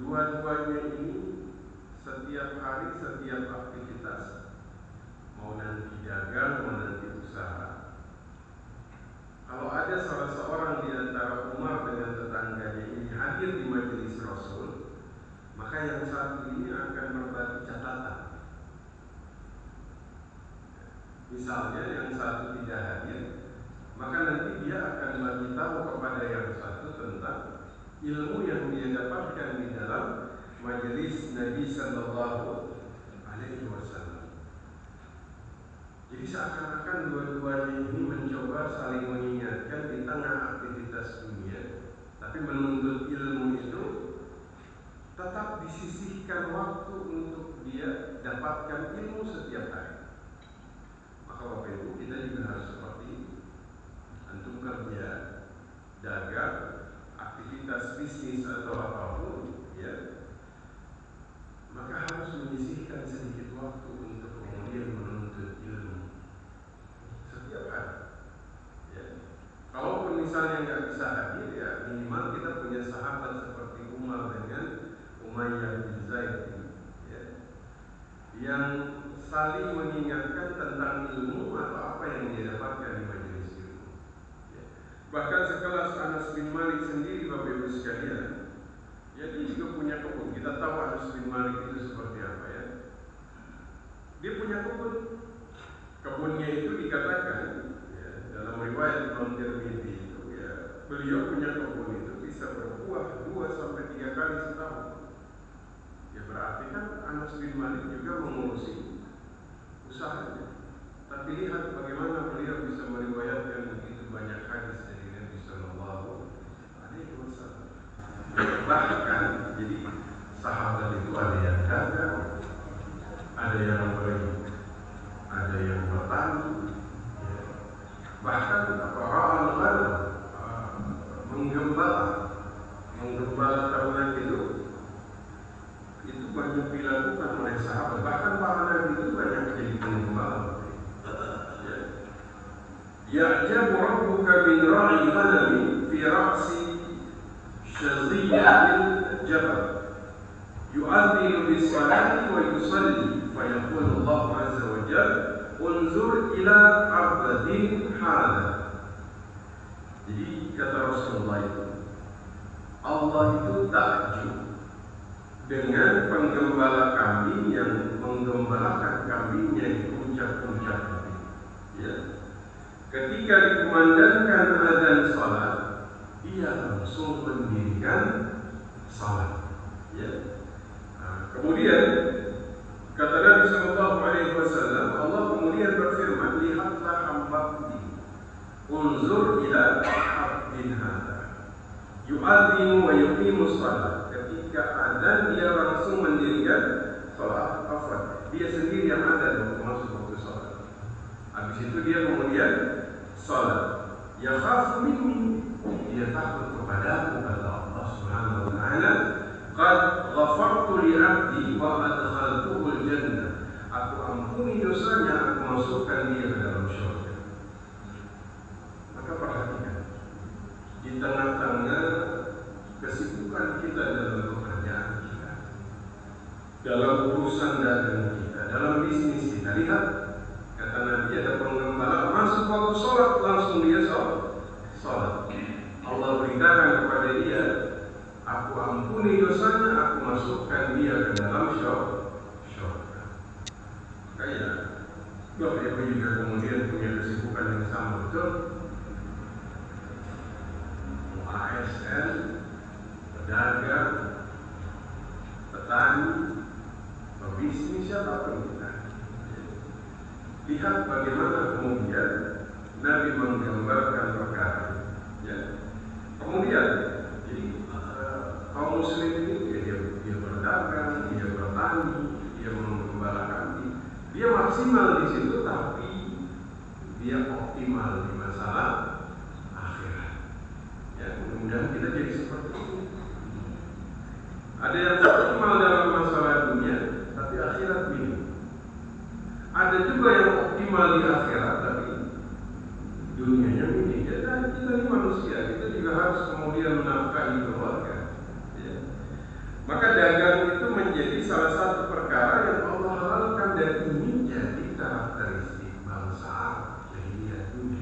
Dua-duanya ini setiap hari, setiap aktivitas, mau nanti dagang, mau nanti usaha. Kalau ada salah seorang di antara Umar dengan tetangganya ini hadir di majelis Rasul, maka yang satu ini akan berbagi catatan. Misalnya yang satu tidak hadir, maka nanti dia akan bagi tahu kepada yang satu tentang ilmu yang dia dapatkan di dalam majelis Nabi Sallallahu Alaihi Wasallam. Jadi seakan-akan dua-duanya ini mencoba saling mengingatkan di tengah aktivitas dunia, tapi menuntut ilmu itu tetap disisihkan waktu untuk dia dapatkan ilmu setiap hari. Maka Bapak Ibu, kita juga harus seperti ini. Antum kerja, dagang, aktivitas bisnis atau apapun, ya, maka harus menyisihkan sedikit waktu untuk kemudian menuntut ilmu setiap hari. Ya. Kalaupun misalnya nggak bisa hadir, ya minimal kita punya sahabat seperti Umar dengan Umayyah bin Zaid, ya, yang saling mengingatkan tentang ilmu atau apa yang dia dapatkan di majelis ilmu. Ya. Bahkan sekelas Anas bin Malik sendiri, Bapak Ibu sekalian, ya, dia juga punya kebun. Kita tahu Anas bin Malik itu seperti apa, ya. Dia punya kebun. Kebunnya itu dikatakan, ya, dalam riwayat Imam Tirmidzi itu, ya, beliau punya kebun itu bisa berbuah 2 sampai 3 kali setahun. Ya berarti kan Anas bin Malik juga mengurusi usahanya. Tapi lihat bagaimana beliau bisa meriwayatkan begitu banyak hadis dari Nabi Sallallahu Alaihi Wasallam. Bahkan jadi sahabat itu ada yang dagang, ada yang beri, ada yang bertani, ya. Bahkan menggembala ternak itu banyak dilakukan oleh sahabat. Bahkan para nabi itu banyak jadi penggembala. Ya'jabu rabbuka min ra'i ghanami fi ra'si shadhiyatil jabal yu'adhdhinu bis-salati wa yusalli fa yaqulu Allah 'azza wa jalla unzur ila 'abdin hadha. Jadi kata Rasulullah itu, Allah itu takjub dengan penggembala kambing yang menggembalakan kambingnya di puncak-puncak bukit. Ya. Ketika dikumandangkan azan salat, dia langsung mendirikan salat. Ya. Kemudian kata Nabi Sallallahu Alaihi Wasallam, Allah kemudian berfirman, lihatlah hamba-Ku ini, unzur ila abdin hadza yu'adzinu wa yuqimu shalah. Ketika azan dia langsung mendirikan salat. Dia sendiri yang azan masuk waktu salat. Habis itu dia kemudian salat. Ya khafu minni, dia takut kepada Allah Subhanahu wa taala. Qad ghafartu li 'abdi wa adkhaltuhu al-jannah. Aku ampuni dosanya, aku masukkan dia ke dalam surga. Maka perhatikan, di tengah-tengah kesibukan kita dalam pekerjaan kita, dalam urusan dagang kita, dalam bisnis kita, lihat kata Nabi, ada penggembala masuk waktu sholat langsung dia sholat. Allah beritakan kepada dia, aku ampuni dosanya, aku masukkan dia ke dalam surga. Kayak Bapak Ibu juga kemudian punya kesibukan yang sama, betul? ASN, pedagang, petani, pebisnis, siapapun kita. Lihat bagaimana kemudian Nabi menggambarkan perkara. Ya. Kemudian, jadi kaum muslim ini dia berdagang, dia bertani, dia menggembala kambing, dia maksimal di situ, tapi dia optimal di masalah akhirat. Ya, mudah-mudahan kita jadi seperti itu. Ada yang optimal dalam masalah dunia, tapi akhirat minim. Ada juga yang optimal di akhirat, tapi dunianya minim. Kita ini manusia, kita juga harus kemudian menafkahi keluarga. Ya. Maka salah satu perkara yang Allah halalkan, dan ini jadi karakteristik bangsa Arab jahiliyah dulu,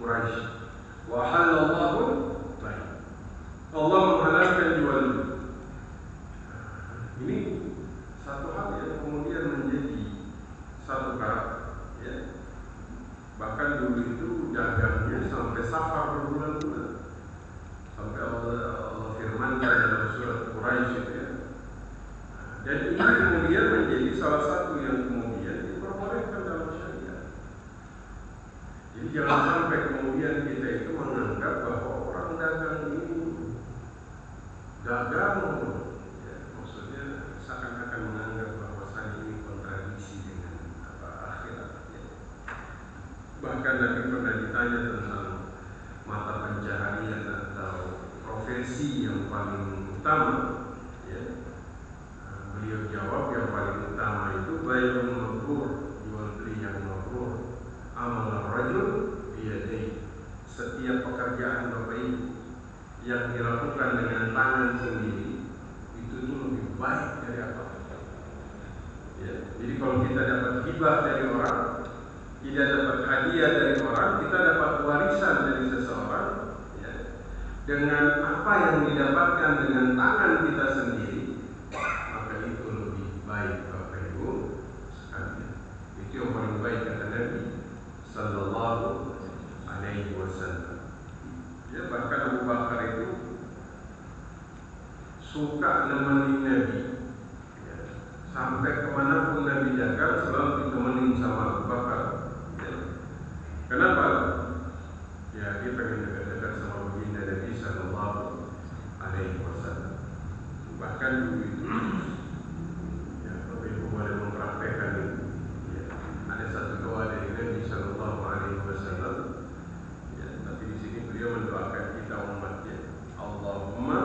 Quraisy. Wa halallahu baik. Allah menghalalkan jual beli. Ini satu hal yang kemudian menjadi satu karakter, ya. Bahkan dulu itu dagangnya sampai safar berbulan-bulan, sampai Allah firmankan dalam surat Quraisy itu, ya. Dan ini kemudian menjadi salah satu yang kemudian diperbolehkan dalam syariat. Jadi jangan sampai kemudian kita itu menganggap bahwa orang dagang ini dagang, ya, maksudnya seakan-akan menganggap bahwa ini kontradiksi dengan akhirat, ya. Bahkan Nabi pernah ditanya tentang mata pencaharian atau profesi yang paling utama, ya. Beliau jawab yang paling utama itu bai'un mabrur, jual beli yang mabrur, amal rajul biyadaihi. Setiap pekerjaan Bapak Ibu yang dilakukan dengan tangan sendiri itu tuh lebih baik dari apa? Ya, jadi kalau kita dapat hibah dari orang, kita dapat hadiah dari orang, kita dapat warisan dari seseorang, ya, dengan apa yang didapatkan dengan tangan kita sendiri, maka itu lebih baik Bapak Ibu sekalian. Itu yang paling baik kata Nabi Sallallahu Alaihi Wasallam. Ya, bahkan Abu Bakar itu suka nemenin Nabi, ya. Sampai kemanapun Nabi dagang selalu ditemenin sama Abu Bakar, ya. Kenapa? Ya, dia pengen dekat-dekat sama baginda Nabi Sallallahu Alaihi Wasallam. Bahkan dulu itu, ya, Bapak Ibu boleh mempraktekkan ini, ya. Ada satu doa dari Nabi Sallallahu Alaihi Wasallam. Di sini beliau mendoakan kita umatnya, Allahumma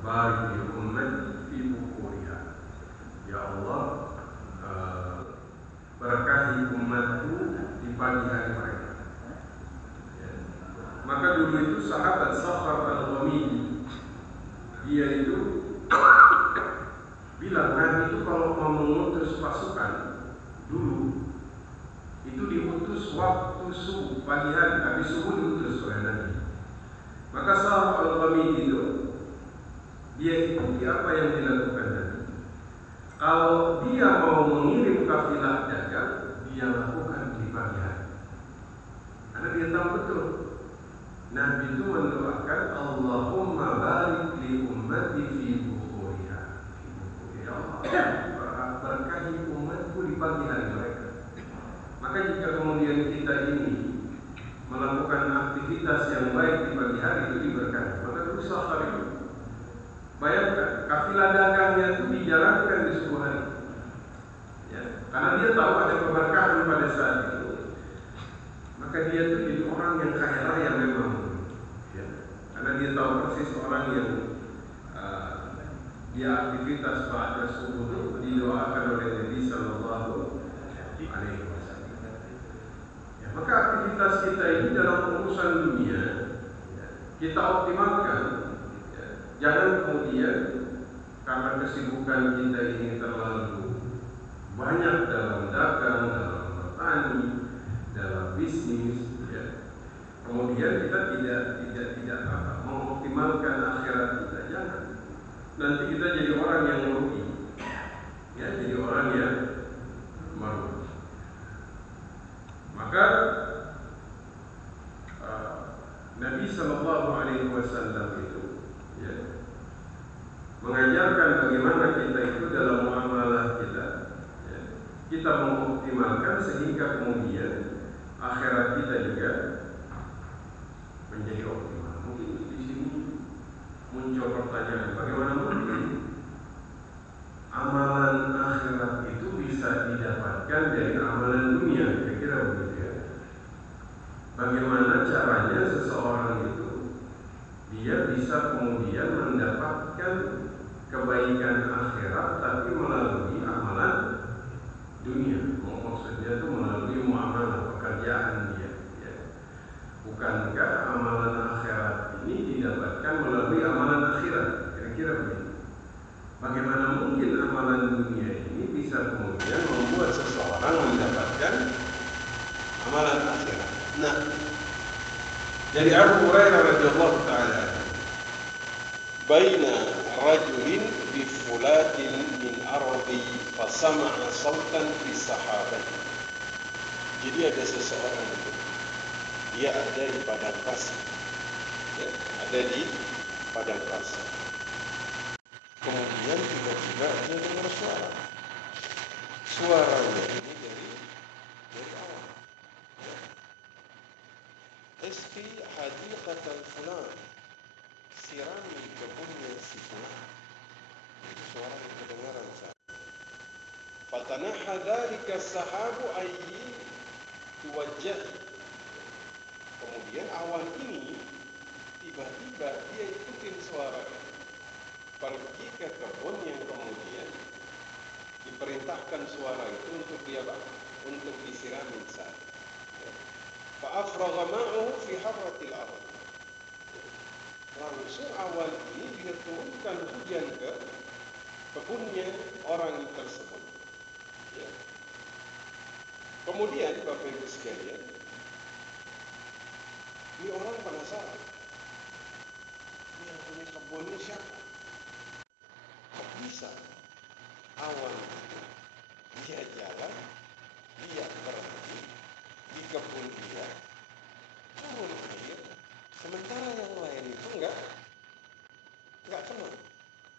barik li ummati fi bukuriha. Ya Allah, berkahi umatku di pagi hari mereka, ya. Maka dulu itu sahabat Sakhar al-Ghamidi, dia itu bilang Nabi itu kalau mau mengutus pasukan dulu itu diutus waktu subuh, pagi hari, habis subuh diutus oleh Nabi. Maka Sakhar al-Ghamidi itu dia ikuti apa yang dilakukan Nabi. Kalau dia mau mengirim kafilah dagang, dia lakukan di pagi hari, karena dia tahu betul Nabi itu mendoakan Allahumma barik li ummati fi bukhuriha. Ya Allah, berkahi umatku di pagi hari mereka. Maka jika kemudian kita ini melakukan aktivitas yang baik di pagi hari itu diberkahi, maka itu Sakhar itu, bayangkan kafilah dagangnya itu dijalankan di subuh hari, ya, karena dia tahu ada keberkahan pada saat itu. Maka dia itu jadi orang yang kaya raya memang, ya, karena dia tahu persis orang yang dia aktivitas pada subuh itu didoakan oleh Nabi Sallallahu Alaihi Wasallam. Maka aktivitas kita ini dalam urusan dunia, ya, kita optimalkan, ya. Jangan kemudian karena kesibukan kita ini terlalu banyak dalam dagang, dalam bertani, dalam bisnis, ya, kemudian kita tidak mengoptimalkan akhirat kita. Jangan, nanti kita jadi orang yang merugi, ya, jadi orang yang merugi. Maka Nabi Sallallahu Alaihi Wasallam itu, ya, mengajarkan bagaimana kita itu dalam muamalah kita, ya, kita mengoptimalkan sehingga kemudian akhirat kita juga menjadi optimal. Mungkin di sini muncul pertanyaan, bagaimana mungkin amalan akhirat itu bisa didapatkan dari amalan dunia? Kira-kira begitu, ya. Bagaimana caranya seseorang itu dia bisa kemudian mendapatkan kebaikan akhirat tapi melalui amalan dunia? Maksudnya itu melalui muamalah pekerjaan dia, ya. Bukankah amalan akhirat ini didapatkan melalui amalan akhirat? Kira-kira begitu. Bagaimana mungkin amalan amalan dunia ini bisa kemudian membuat seseorang mendapatkan amalan akhirat. Nah, dari Abu Hurairah radhiyallahu taala, baina rajulin bi fulatin min ardi fa sama'a sautan fi sahabati. Jadi ada seseorang itu, dia ada di padang pasir, ya, ada di padang pasir. Kemudian tiba-tiba dia dengar suara. Suaranya ini dari awan. Isqi hadiqatal fulan, sirami kebunnya si fulan. Itu suara yang kedengaran saat. Fatanaha dzalika sahabu ayyi tuwajjah. Kemudian awan ini tiba-tiba dia ikutin suara itu, pergi ke kebun yang kemudian diperintahkan suara itu untuk dia untuk disirami saat. Fa'afragha ma'ahu fi harratil ardh. Langsung awan ini dia turunkan hujan ke kebunnya orang tersebut. Ya. Kemudian Bapak Ibu sekalian, ini orang penasaran. Ini yang punya kebun ini siapa? Kok bisa awan itu dia jalan, dia berhenti di kebun dia, turun air, sementara yang lain itu enggak kena.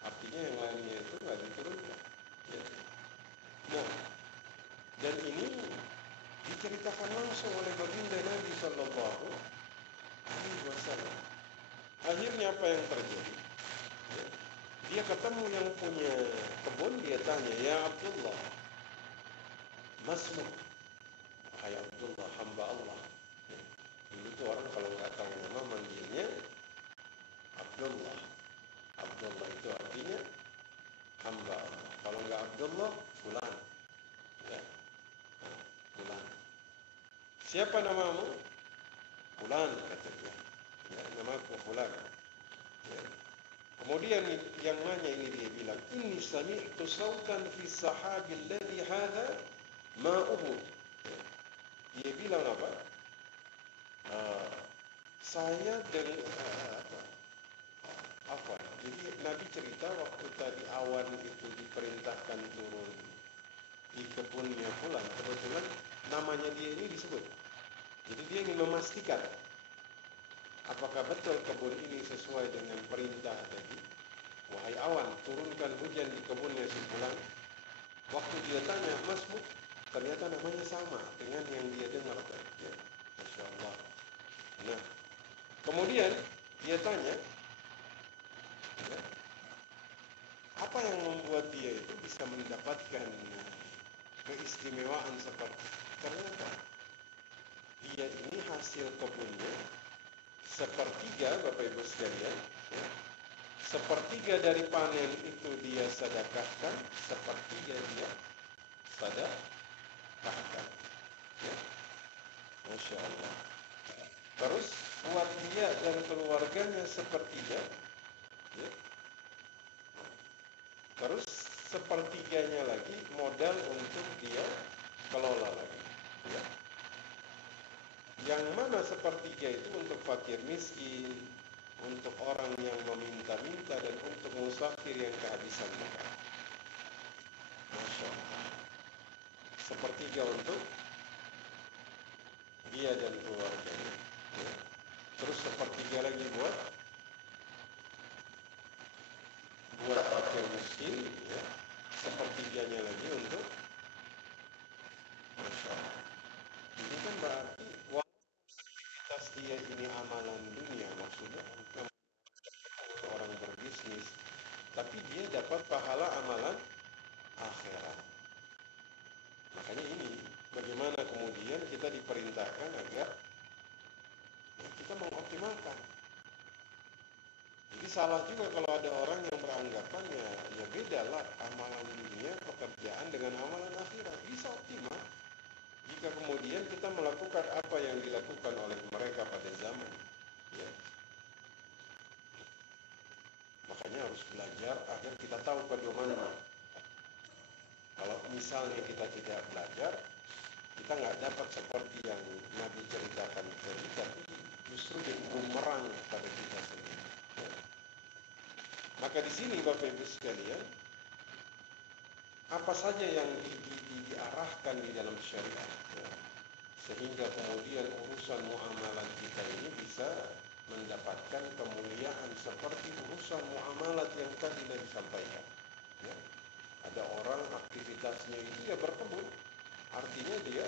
Artinya yang lainnya itu enggak diturunkan. Ya. Nah, dan ini diceritakan langsung oleh baginda Nabi Sallallahu Alaihi Wasallam. Akhirnya apa yang terjadi? Ya. Dia ketemu yang punya kebun, dia tanya, ya Abdullah, masmu, hai Abdullah, hamba Allah. Ya. Dulu tuh orang kalau nggak tahu nama manggilnya Abdullah. Abdullah itu artinya hamba Allah. Kalau nggak Abdullah, fulan. Ya. Fulan. Siapa namamu? Fulan, kata dia. Ya, namaku fulan. Ya. Kemudian yang nanya ini dia bilang, inni sami'tu sautan fi sahabil ladhi hadha ma'uhu. Ya. Dia bilang apa? Saya dengar apa? Jadi Nabi cerita waktu tadi awan itu diperintahkan turun di kebunnya fulan, kebetulan namanya dia ini disebut. Jadi dia ingin memastikan apakah betul kebun ini sesuai dengan perintah tadi. Wahai awan, turunkan hujan di kebunnya si fulan. Waktu dia tanya, masmu, ternyata namanya sama dengan yang dia dengar tadi. Ya, Masya Allah. Nah, kemudian dia tanya, ya, apa yang membuat dia itu bisa mendapatkan keistimewaan seperti ternyata dia ini hasil kebunnya sepertiga, Bapak Ibu sekalian, ya, sepertiga dari panen itu dia sedekahkan, sepertiga dia sedekahkan. Ya. Masya Allah. Terus buat dia dan keluarganya sepertiga. Ya. Terus sepertiganya lagi modal untuk dia kelola lagi. Ya. Yang mana sepertiga itu untuk fakir miskin, untuk orang yang meminta-minta, dan untuk musafir yang kehabisan makan. Masya Allah. Sepertiga untuk dia dan keluarganya. Ya. Terus sepertiga lagi buat fakir miskin, ya. Sepertiganya lagi untuk Masya Allah. Ini kan berarti aktivitas dia ini amalan dunia, maksudnya untuk orang berbisnis, tapi dia dapat pahala amalan akhirat. Makanya ini bagaimana kemudian kita diperintahkan agar kita mengoptimalkan. Jadi salah juga kalau ada orang yang beranggapan ya beda lah amalan dunia pekerjaan dengan amalan akhirat. Bisa optimal jika kemudian kita melakukan apa yang dilakukan oleh mereka pada zaman. Ya. Makanya harus belajar agar kita tahu pedomannya. misalnya kita tidak belajar, kita nggak dapat seperti yang Nabi ceritakan tadi, tapi justru jadi bumerang kepada kita sendiri. Ya. Maka di sini Bapak Ibu sekalian, apa saja yang diarahkan di dalam syariat, ya, sehingga kemudian urusan muamalat kita ini bisa mendapatkan kemuliaan seperti urusan muamalat yang tadi Nabi sampaikan. Ya. Ada orang aktivitasnya itu ya berkebun, artinya dia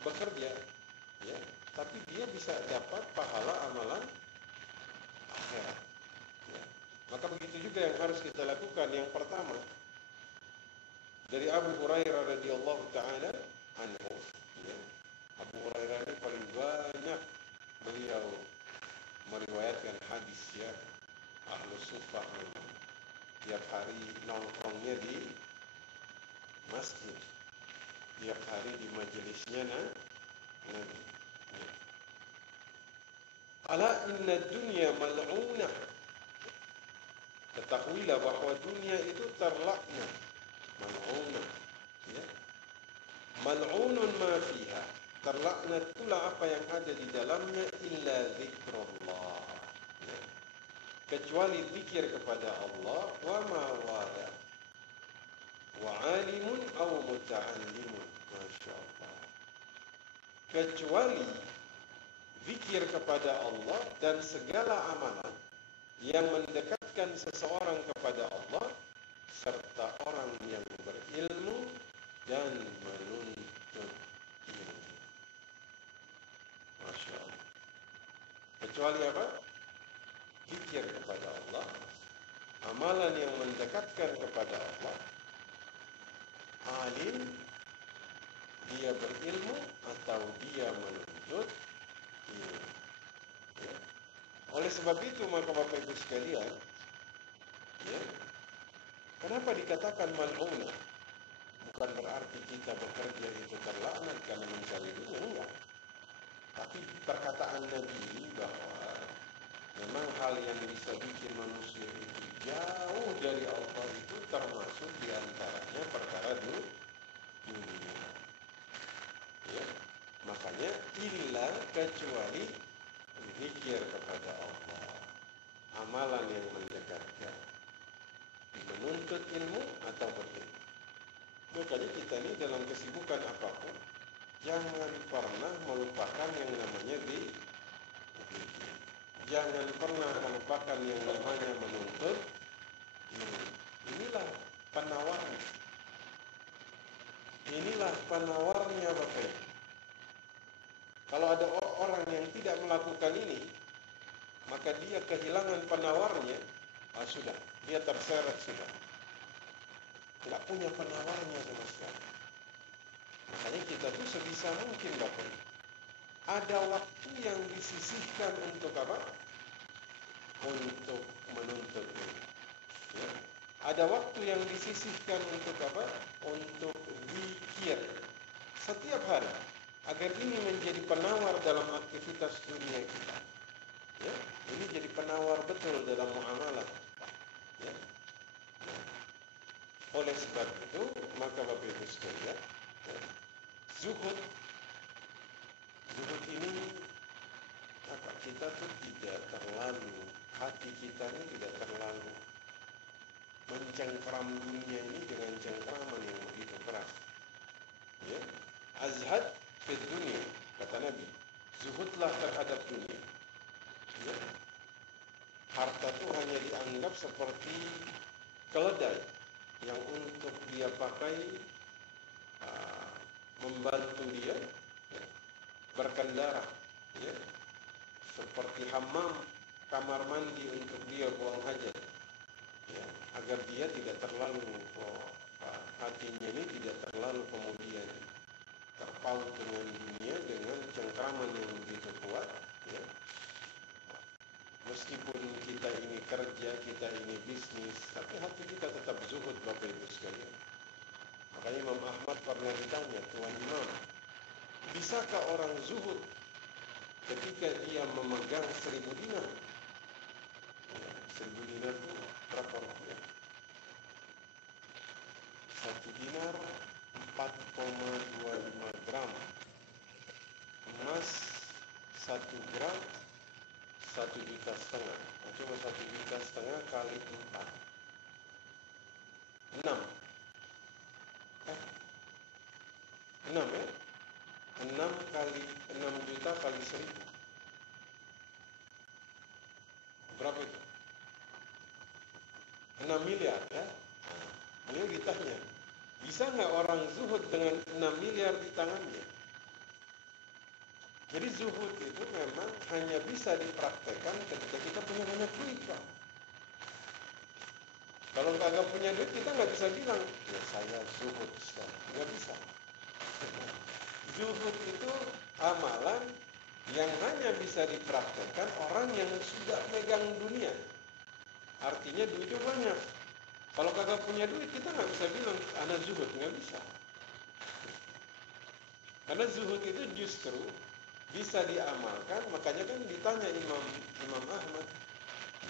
bekerja, ya, tapi dia bisa dapat pahala amalan akhirat. Ya. Maka begitu juga yang harus kita lakukan. Yang pertama, dari Abu Hurairah radhiyallahu taala anhu, ya. Abu Hurairah ini paling banyak beliau meriwayatkan hadis, ya, ahlu sufah, tiap hari nongkrongnya di masjid, tiap hari di majelisnya Nabi. Ya. Ala inna dunya mal'unah, ketahuilah bahwa dunia itu terlaknat, mal'unah, ya. Mal'unun ma fiha, terlaknat pula apa yang ada di dalamnya, illa zikrullah, ya. Kecuali zikir kepada Allah, wa ma wala, wa alimun aw muta'allimun. Masya Allah. Kecuali zikir kepada Allah dan segala amalan yang mendekatkan seseorang kepada Allah, serta orang yang berilmu dan menuntut ilmu. Masya Allah. Kecuali apa? Zikir kepada Allah, amalan yang mendekatkan kepada Allah, alim, dia berilmu atau dia menuntut ilmu. Ya. Oleh sebab itu maka Bapak Ibu sekalian, ya, kenapa dikatakan mal'unah? Bukan berarti kita bekerja itu terlaknat karena mencari dunia, enggak. Tapi perkataan Nabi ini bahwa memang hal yang bisa bikin manusia itu jauh dari Allah itu termasuk diantaranya perkara dunia. Ya. Makanya illa, kecuali zikir kepada Allah, amalan yang mendekatkan, menuntut ilmu atau berilmu. Makanya kita ini dalam kesibukan apapun, jangan pernah melupakan yang namanya zikir. Jangan pernah melupakan yang namanya menuntut ilmu. Inilah penawarnya. Inilah penawarnya Bapak Ibu. Kalau ada orang yang tidak melakukan ini, maka dia kehilangan penawarnya. Sudah, dia terseret sudah. Nggak punya penawarnya sama sekali. Makanya kita tuh sebisa mungkin Bapak Ibu, ada waktu yang disisihkan untuk apa? Untuk menuntut ilmu. Ya. Ada waktu yang disisihkan untuk apa? Untuk zikir setiap hari, agar ini menjadi penawar dalam aktivitas dunia kita. Ya. Ini jadi penawar betul dalam muamalah. Ya. Oleh sebab itu, maka Bapak Ibu sekalian, ya, zuhud ini apa? Kita tuh tidak terlalu, hati kita ini tidak terlalu mencengkram dunia ini dengan cengkraman yang begitu keras. Ya, azhad fid dunia, kata Nabi, zuhudlah terhadap dunia. Ya. Harta itu hanya dianggap seperti keledai yang untuk dia pakai membantu dia, ya, berkendara, ya, seperti hammam, kamar mandi untuk dia buang hajat, ya, agar dia tidak terlalu hatinya ini tidak terlalu kemudian terpaut dengan dunia dengan cengkraman yang begitu kuat. Ya. Meskipun kita ini kerja, kita ini bisnis, tapi hati kita tetap zuhud Bapak Ibu sekalian. Makanya Imam Ahmad pernah ditanya, Tuan Imam, bisakah orang zuhud ketika dia memegang 1000 dinar? Ya, 1000 dinar itu berapa rupiah? 1 dinar 4,25 gram. Emas 1 gram 1,5 juta. Cuma 1,5 juta kali 4 6 6 ya. 6 juta kali 1.000 berapa itu? 6 miliar ya. Beliau ditanya, bisa nggak orang zuhud dengan 6 miliar di tangannya? Jadi zuhud itu memang hanya bisa dipraktekkan ketika kita punya banyak duit, Pak. Kalau nggak punya duit, kita nggak bisa bilang, ya saya zuhud, nggak bisa. Zuhud itu amalan yang hanya bisa dipraktekkan orang yang sudah megang dunia. Artinya duitnya banyak. Kalau kagak punya duit, kita nggak bisa bilang ana zuhud, nggak bisa. Karena zuhud itu justru bisa diamalkan. Makanya kan ditanya Imam Ahmad,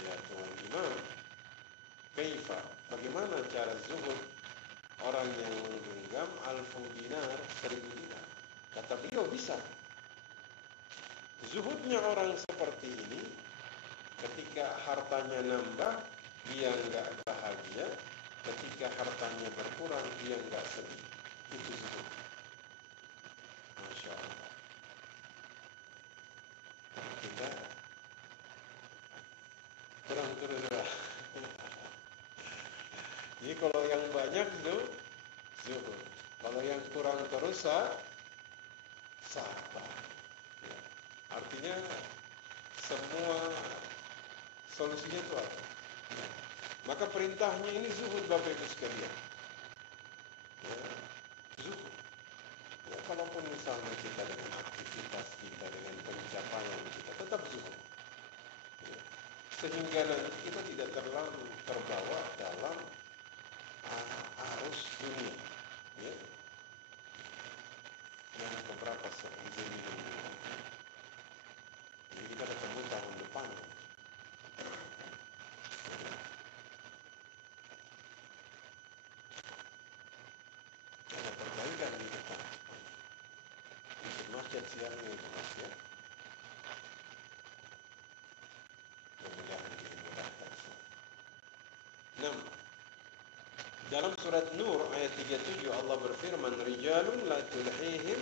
ya Tuhan Imam, kaifa, bagaimana cara zuhud orang yang menggenggam 1.000 dinar, 1.000 dinar? Kata beliau, bisa. Zuhudnya orang seperti ini, ketika hartanya nambah, dia nggak bahagia. Ketika hartanya berkurang, dia nggak sedih. Itu zuhud. Masya Allah. Kita kurang terus lah. Jadi kalau yang banyak itu zuhud. Kalau yang kurang terus sabar. Ya. Artinya semua solusinya itu ada. Ya. Maka perintahnya ini zuhud, Bapak Ibu sekalian. Ya. Zuhud. Ya, kalaupun misalnya kita dengan aktivitas kita, dengan pencapaian kita, tetap zuhud. Ya. Sehingga nanti kita tidak terlalu terbawa dalam arus dunia. Ya. Yang keberapa izin ini? Jadi kita ketemu tahun depan. Jangan terbayangkan di depan. Untuk macet siangnya itu Mas ya. Mudah-mudahan dimudahkan. 6. Dalam surat Nur ayat 37 Allah berfirman, rijalun la tulhihim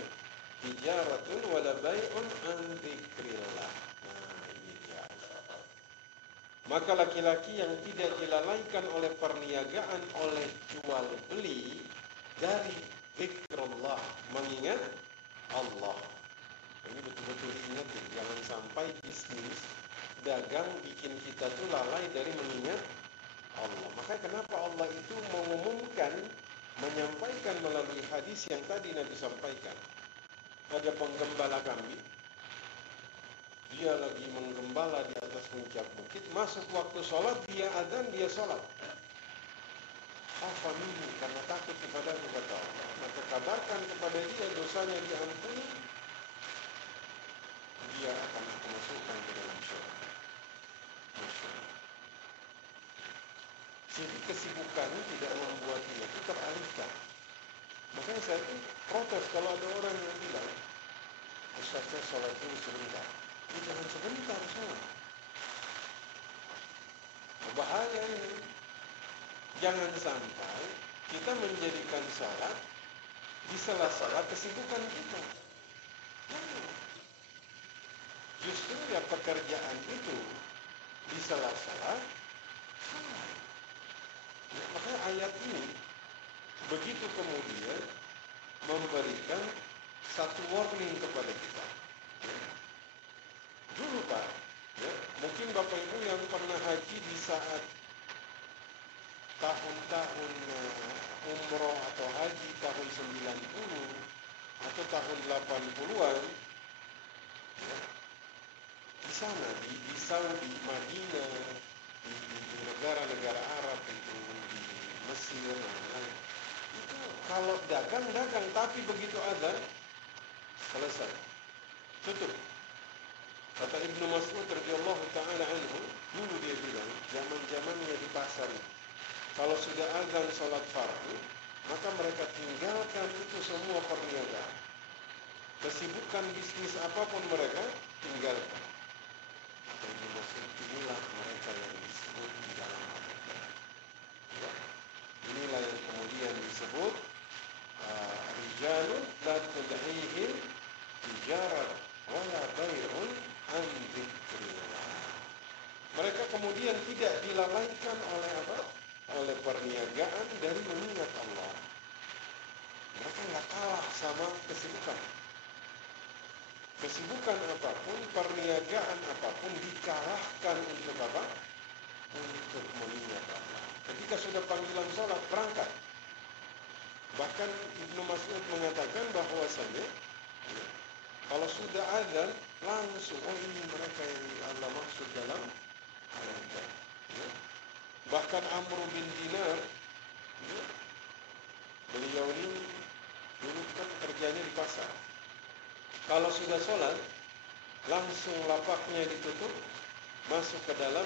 tijaratun wala bai'un an dzikrillah. Nah, ini dia. Maka laki-laki yang tidak dilalaikan oleh perniagaan, oleh jual beli dari zikrullah, mengingat Allah. Ini betul-betul ingatin, jangan sampai bisnis dagang bikin kita tuh lalai dari mengingat Allah. Makanya kenapa Allah itu mengumumkan, menyampaikan melalui hadis yang tadi Nabi sampaikan. Ada penggembala kambing, dia lagi menggembala di atas puncak bukit, masuk waktu sholat, dia adzan, dia sholat. Apa ini? Karena takut kepada kata Allah. Maka kabarkan kepada dia dosanya diampuni, dia akan dimasukkan ke dalam surga. Jadi kesibukannya tidak membuat dia itu teralihkan. Makanya saya itu protes kalau ada orang yang bilang, Ustaz, saya sholat dulu sebentar. Ya, jangan sebentar sholat. Bahaya ini. Jangan sampai kita menjadikan sholat di sela-sela kesibukan kita. Justru ya pekerjaan itu di sela-sela sholat. Ya, makanya ayat ini begitu kemudian memberikan satu warning kepada kita. Ya. Dulu Pak, ya, mungkin Bapak Ibu yang pernah haji di saat tahun-tahun umroh atau haji tahun 90 atau tahun 80-an, ya, di sana di Saudi, Madinah, di negara-negara Arab itu, di Mesir, lain-lain. Itu kalau dagang, tapi begitu ada selesai, tutup. Kata Ibnu Mas'ud radhiyallahu taala anhu, dulu dia bilang, zaman-zamannya di pasar, kalau sudah azan salat fardu, maka mereka tinggalkan itu semua perniagaan. Kesibukan bisnis apapun mereka tinggalkan. Atau dimaksud inilah mereka yang disebut di dalam Al-Quran. Ya. Inilah yang kemudian disebut rijalun la tulhihim tijarat wala bai'un an dzikrillah. Mereka kemudian tidak dilalaikan oleh apa? Oleh perniagaan dari mengingat Allah. Mereka nggak kalah sama kesibukan. Kesibukan apapun, perniagaan apapun dikalahkan untuk apa? Untuk mengingat Allah. Ketika sudah panggilan sholat, berangkat. Bahkan Ibnu Mas'ud mengatakan bahwasanya kalau sudah azan, langsung ini mereka yang Allah maksud dalam ayat. Ya. Bahkan Amr bin Dinar, ya, beliau ini dulu kan kerjanya di pasar. Kalau sudah sholat, langsung lapaknya ditutup, masuk ke dalam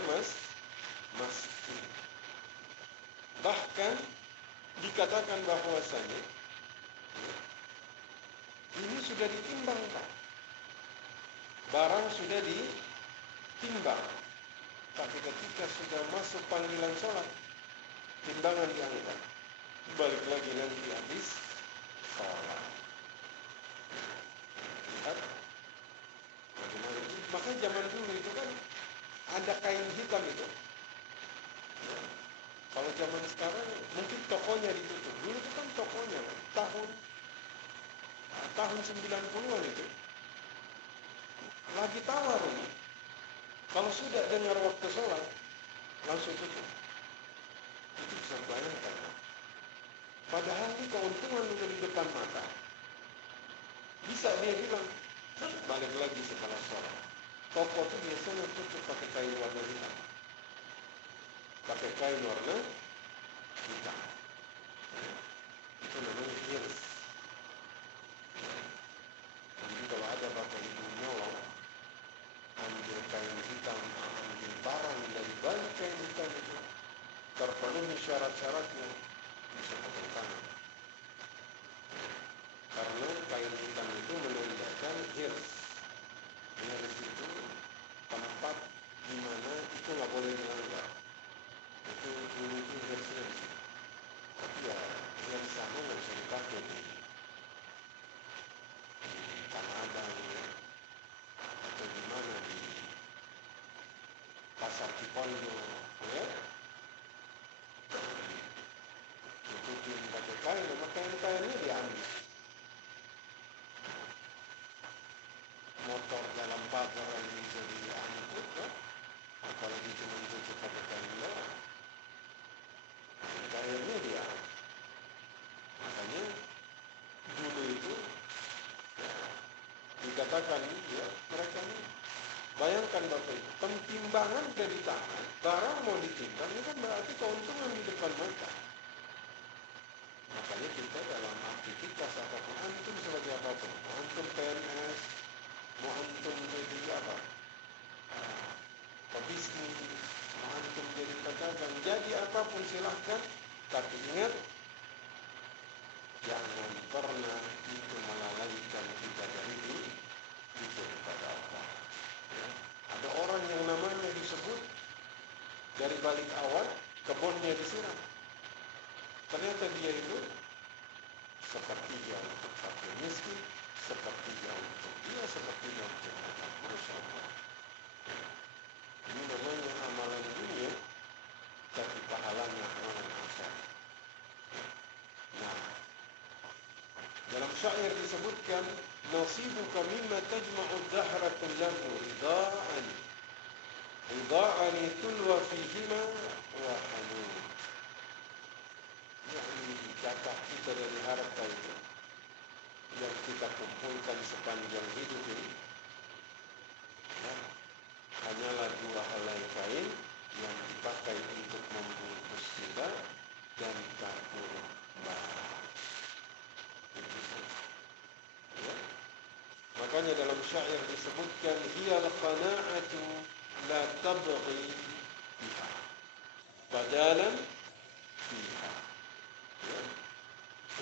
masjid. Bahkan dikatakan bahwasanya ini sudah ditimbangkan, barang sudah ditimbang, tapi ketika sudah masuk panggilan sholat, timbangan diangkat, balik lagi nanti habis sholat. Lihat bagaimana. Maka zaman dulu itu kan ada kain hitam itu. Kalau zaman sekarang mungkin tokonya ditutup. Dulu itu kan tokonya tahun 90-an itu lagi tawar ini. Kalau sudah dengar waktu sholat langsung tutup. Itu bisa bayangkan. Padahal ini keuntungan udah di depan mata. Bisa dia bilang balik lagi setelah sholat. Toko itu biasanya tutup pakai kain warna hitam. Pakai kain warna hitam. Itu namanya hirs. Jadi kalau ada bapak ibu nyolong, ambil kain hitam, ambil barang dari balik kain hitam itu, terpenuhi syarat-syaratnya, bisa potong tangan. Karena kain hitam itu menandakan hirs. Hirs itu tempat di mana itu nggak boleh dilanggar. Itu dulu itu hirsnya di situ. Tapi ya yang sama nggak bisa dipakai di Kanada ya, atau di mana di pasar Cipondo ya, tutupin pakai kain, maka kainnya diambil. Motor dalam pagar ini bisa diangkut ya, apalagi cuma tutup pakai kain doang. Kainnya diambil. Makanya dulu itu ya, dikatakan ya, mereka ini bayangkan Bapak Ibu, pentimbangan dari tangan, barang mau ditimbang, ini kan berarti keuntungan di depan mata. Makanya kita dalam aktivitas apapun, antum sebagai apapun, mau antum PNS, mau antum jadi apa, pebisnis, mau antum jadi pedagang, jadi apapun silahkan, tapi ingat, jangan pernah itu melalaikan kita dari zikir kepada Allah. Ya. Ada orang yang namanya disebut dari balik awan, kebunnya disiram. Ternyata dia itu sepertiga untuk fakir miskin, sepertiga untuk dia, sepertiga untuk Allah. Masya Allah. Ini namanya amalan dunia, tapi pahalanya amalan akhirat. Nah, dalam syair disebutkan, nasibuka mimma tajma'u dahra kullahu rida'ani tulwa fihima wa hanun. Yakni jatah kita dari harta itu yang kita kumpulkan sepanjang hidup ini ya, hanyalah dua helai kain yang dipakai untuk membungkus kita dan kapur bara. Ya. Makanya dalam syair disebutkan hiyal qana'atu la tabghi biha badalan fiha. Ya.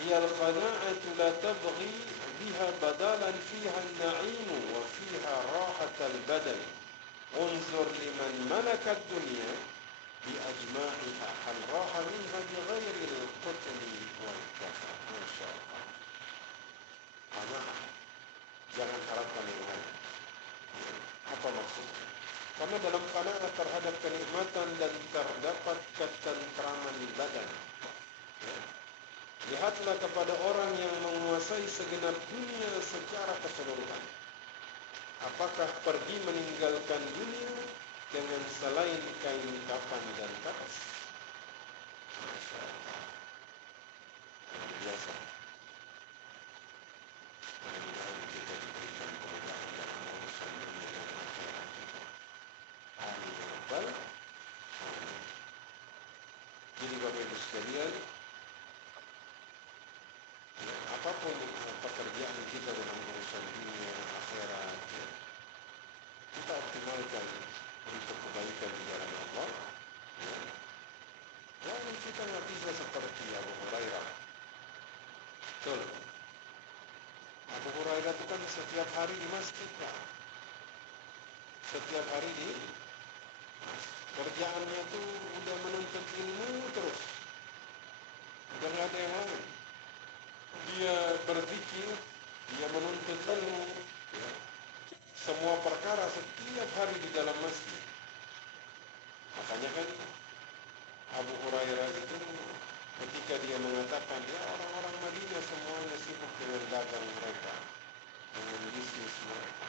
هي القناعة لا تبغي بها بدلا فيها النعيم وفيها راحة البدن انظر لمن ملك الدنيا بأجماعها هل راح منها بغير القتل والكفى. Masya Allah. Qanaah, jangan harapkan yang lain. Apa maksudnya? Karena dalam qanaah terhadap kenikmatan dan terdapat ketentraman badan. Lihatlah kepada orang yang menguasai segenap dunia secara keseluruhan. Apakah pergi meninggalkan dunia dengan selain kain kafan dan kapas? Masya Allah. Biasa. Mudah-mudahan kita diberikan kemudahan dalam urusan dunia dan akhirat kita. Amin ya rabbal alamin. Jadi Bapak Ibu sekalian, apapun pekerjaan kita dalam urusan dunia dan akhirat, kita optimalkan untuk kebaikan di jalan Allah. Lalu kita nggak bisa seperti Abu Hurairah. Betul. Abu Hurairah itu kan setiap hari di masjid, Pak. Setiap hari di kerjaannya tuh udah menuntut ilmu terus. Udah nggak ada yang lain. Dia berzikir, dia menuntut ilmu, ya. Semua perkara setiap hari di dalam masjid. Makanya kan Abu Hurairah itu ketika dia mengatakan, ya orang-orang Madinah semuanya sibuk dengan dagang mereka, dengan bisnis mereka.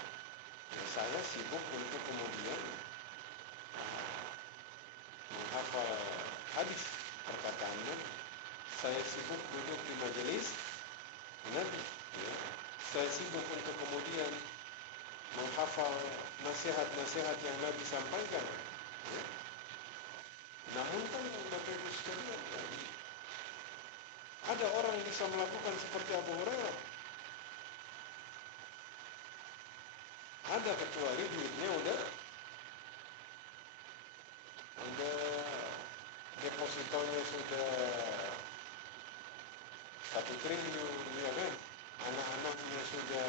Ya, saya sibuk untuk kemudian menghafal hadis perkataan Nabi. Saya sibuk duduk di majelis Nabi. Ya. Saya sibuk untuk kemudian menghafal nasihat-nasihat yang Nabi sampaikan. Ya. Namun kan Bapak Ibu sekalian, ada orang bisa melakukan seperti Abu Hurairah. Ada kecuali duitnya udah depositonya sudah 1 triliun, ya kan? Anak-anaknya sudah,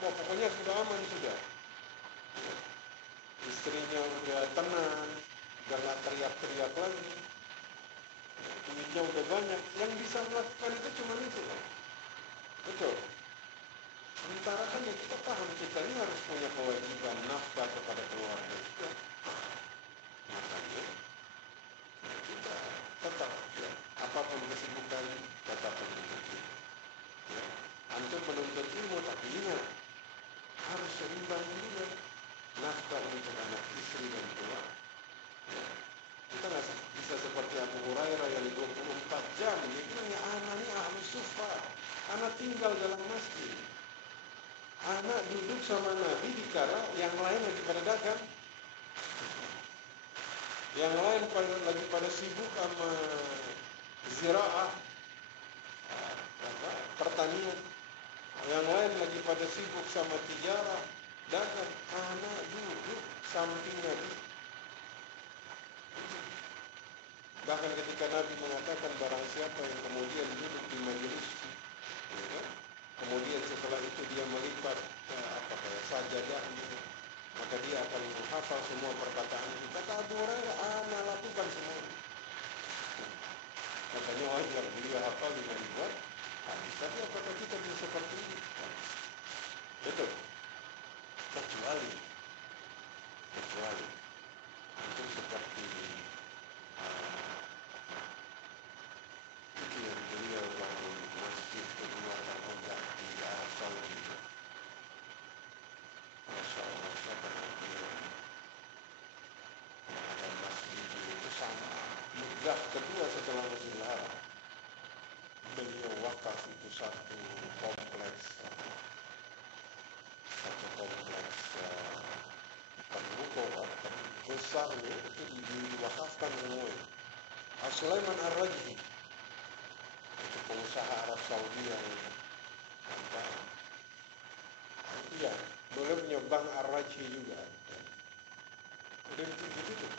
pokoknya sudah aman sudah. Ya. Istrinya udah tenang, udah nggak teriak-teriak lagi. Duitnya udah banyak, yang bisa melakukan itu cuma itu. Betul. Sementara kan ya kita paham, kita ini harus punya kewajiban nafkah kepada keluarga kita. Makanya kita tetap, ya, apapun kesibukan tetap menuntut ilmu. Ya. Antum menuntut ilmu, tapi ingat harus seimbang juga nafkah untuk anak istri dan keluarga. Ya. Kita nggak bisa seperti Abu Hurairah yang 24 jam dia bilang, ya anak ini ahli sufa, anak tinggal dalam masjid, anak duduk sama Nabi di kala yang lain lagi pada dagang, yang lain lagi pada sibuk sama ziraah, pertanian, yang lain lagi pada sibuk sama tijarah, dagang. Anak duduk samping Nabi. Bahkan ketika Nabi mengatakan barang siapa yang kemudian duduk di majelis, ya, kemudian setelah itu dia melipat sajadahnya, maka dia akan menghafal semua perkataan itu. Kata Abu Hurairah, ana lakukan semua. Makanya wajar beliau hafal dengan dibuat hadis. Tapi apakah kita bisa seperti ini? Betul. Kecuali itu seperti itu yang beliau bangun masjid kedua terbesar di Arab Saudi. Masya Allah, siapa nanti ada masjid itu sama megah kedua setelah Masjidil Haram. Beliau wakaf itu satu kompleks pengukuhan besarnya itu diwakafkan semua. Sulaiman Ar-Rajhi itu pengusaha Arab Saudi yang iya, boleh punya Bank Ar-Rajhi juga. Udah ditutup.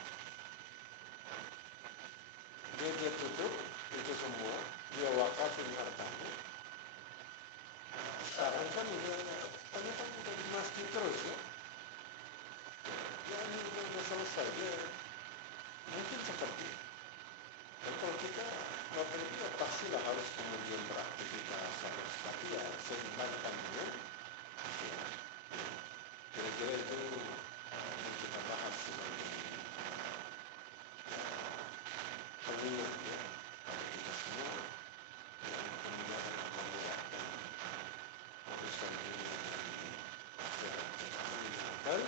Dia tutup itu semua, dia wakafin hartanya. seimbangkan dengan akhirat. Kira-kira itu yang kita bahas sebagai pengingat ya pada kita semua yang kemudian memudahkan urusan dunia dan akhirat kita. Dan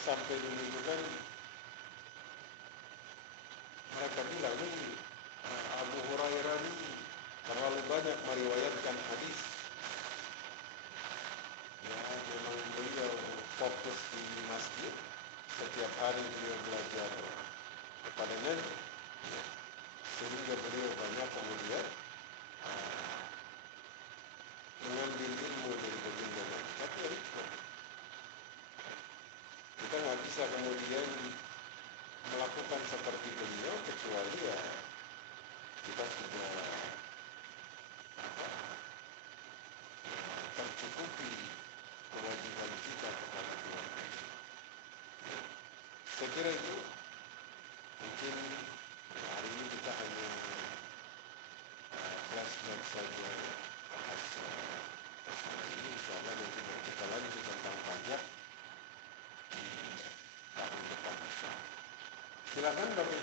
sampai dulu kan mereka bilang ini Abu Hurairah ini terlalu banyak meriwayatkan hadis. Ya, memang beliau fokus di masjid, setiap hari beliau belajar kepada Nabi, ya, sehingga beliau banyak kemudian mengambil ilmu dari baginda Nabi. Tapi ya, kita nggak bisa kemudian melakukan seperti beliau kecuali ya kita sudah tercukupi kewajiban kita kepada keluarga. Saya kira itu mungkin hari ini kita hanya flashback saja bahas masalah ini. Insyaallah nanti kita lanjut tentang pajak di tahun depan. Silakan Bapak